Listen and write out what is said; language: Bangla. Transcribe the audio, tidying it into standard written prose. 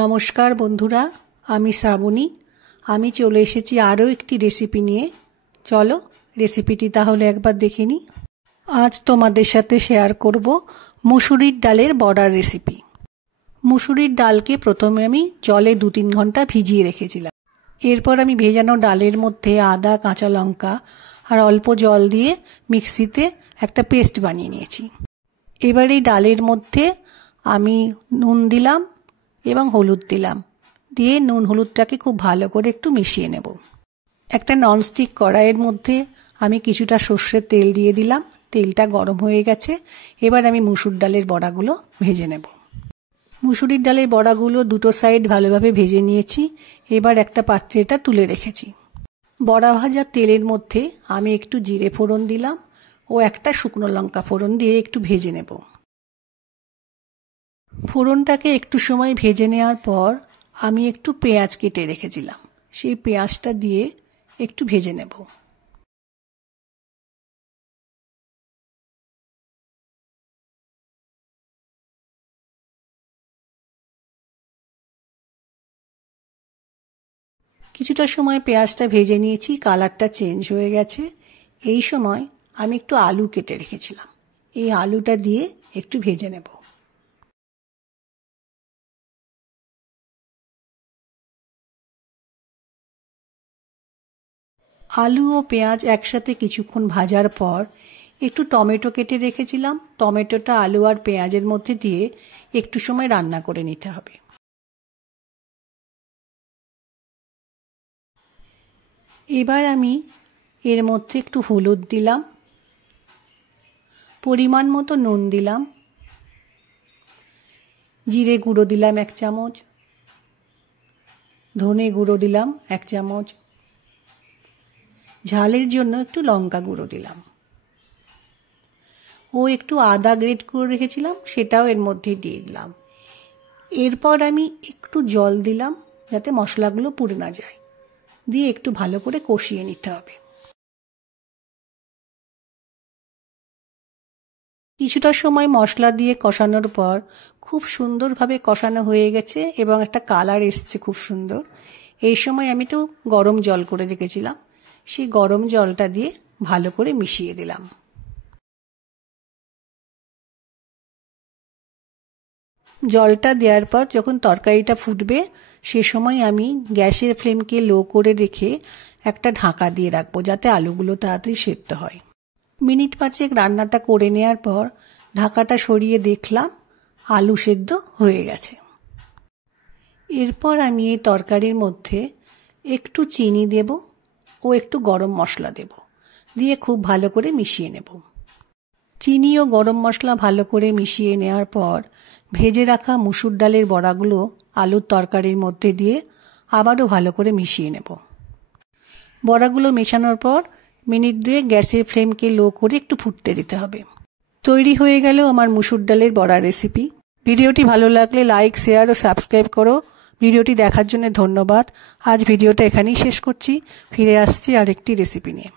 নমস্কার বন্ধুরা, আমি শ্রাবণী। আমি চলে এসেছি আরও একটি রেসিপি নিয়ে। চলো রেসিপিটি তাহলে একবার দেখে নিই। আজ তোমাদের সাথে শেয়ার করব মুসুরির ডালের বড়ার রেসিপি। মুসুরির ডালকে প্রথমে আমি জলে 2-3 ঘন্টা ভিজিয়ে রেখেছিলাম। এরপর আমি ভেজানো ডালের মধ্যে আদা, কাঁচা লঙ্কা আর অল্প জল দিয়ে মিক্সিতে একটা পেস্ট বানিয়ে নিয়েছি। এবার এই ডালের মধ্যে আমি নুন দিলাম এবং হলুদ দিলাম, দিয়ে নুন হলুদটাকে খুব ভালো করে একটু মিশিয়ে নেব। একটা ননস্টিক কড়াইয়ের মধ্যে আমি কিছুটা সর্ষের তেল দিয়ে দিলাম। তেলটা গরম হয়ে গেছে। এবার আমি মুসুর ডালের বড়াগুলো ভেজে নেব। মুসুরির ডালের বড়াগুলো দুটো সাইড ভালোভাবে ভেজে নিয়েছি। এবার একটা পাত্রে এটা তুলে রেখেছি। বড়া ভাজা তেলের মধ্যে আমি একটু জিরে ফোড়ন দিলাম ও একটা শুকনো লঙ্কা ফোড়ন দিয়ে একটু ভেজে নেব। ফোড়নটাকে একটু সময় ভেজে নেওয়ার পর আমি একটু পেঁয়াজ কেটে রেখেছিলাম, সেই পেঁয়াজটা দিয়ে একটু ভেজে নেব। কিছুটা সময় পেঁয়াজটা ভেজে নিয়েছি, কালারটা চেঞ্জ হয়ে গেছে। এই সময় আমি একটু আলু কেটে রেখেছিলাম, এই আলুটা দিয়ে একটু ভেজে নেব। আলু ও পেঁয়াজ একসাথে কিছুক্ষণ ভাজার পর একটু টমেটো কেটে রেখেছিলাম, টমেটোটা আলু আর পেঁয়াজের মধ্যে দিয়ে একটু সময় রান্না করে নিতে হবে। এবার আমি এর মধ্যে একটু হলুদ দিলাম, পরিমাণ মতো নুন দিলাম, জিরে গুঁড়ো দিলাম 1 চামচ, ধনে গুঁড়ো দিলাম 1 চামচ, ঝালের জন্য একটু লঙ্কা গুঁড়ো দিলাম ও একটু আদা গ্রেট করে রেখেছিলাম, সেটাও এর মধ্যে দিয়ে দিলাম। এরপর আমি একটু জল দিলাম যাতে মশলাগুলো পুড়ে না যায়, দিয়ে একটু ভালো করে কষিয়ে নিতে হবে। কিছুটা সময় মশলা দিয়ে কষানোর পর খুব সুন্দরভাবে কষানো হয়ে গেছে এবং একটা কালার এসছে খুব সুন্দর। এই সময় আমি একটু গরম জল করে রেখেছিলাম, সেই গরম জলটা দিয়ে ভালো করে মিশিয়ে দিলাম। জলটা দেওয়ার পর যখন তরকারিটা ফুটবে সে সময় আমি গ্যাসের ফ্লেমকে লো করে রেখে একটা ঢাকা দিয়ে রাখবো যাতে আলুগুলো তাড়াতাড়ি সেদ্ধ হয়। মিনিট 5 রান্নাটা করে নেওয়ার পর ঢাকাটা সরিয়ে দেখলাম আলু সেদ্ধ হয়ে গেছে। এরপর আমি এই তরকারির মধ্যে একটু চিনি দেব ও একটু গরম মশলা দেব, দিয়ে খুব ভালো করে মিশিয়ে নেব। চিনি ও গরম মশলা ভালো করে মিশিয়ে নেওয়ার পর ভেজে রাখা মুসুর ডালের বড়াগুলো আলুর তরকারির মধ্যে দিয়ে আবারও ভালো করে মিশিয়ে নেব। বড়াগুলো মেশানোর পর মিনিট 2 গ্যাসের ফ্লেমকে লো করে একটু ফুটতে দিতে হবে। তৈরি হয়ে গেল আমার মুসুর ডালের বড়া রেসিপি। ভিডিওটি ভালো লাগলে লাইক, শেয়ার ও সাবস্ক্রাইব করো। ভিডিওটি দেখার জন্য ধন্যবাদ। আজ ভিডিওটা এখানেই শেষ করছি। ফিরে আসছি আরেকটি রেসিপি নিয়ে।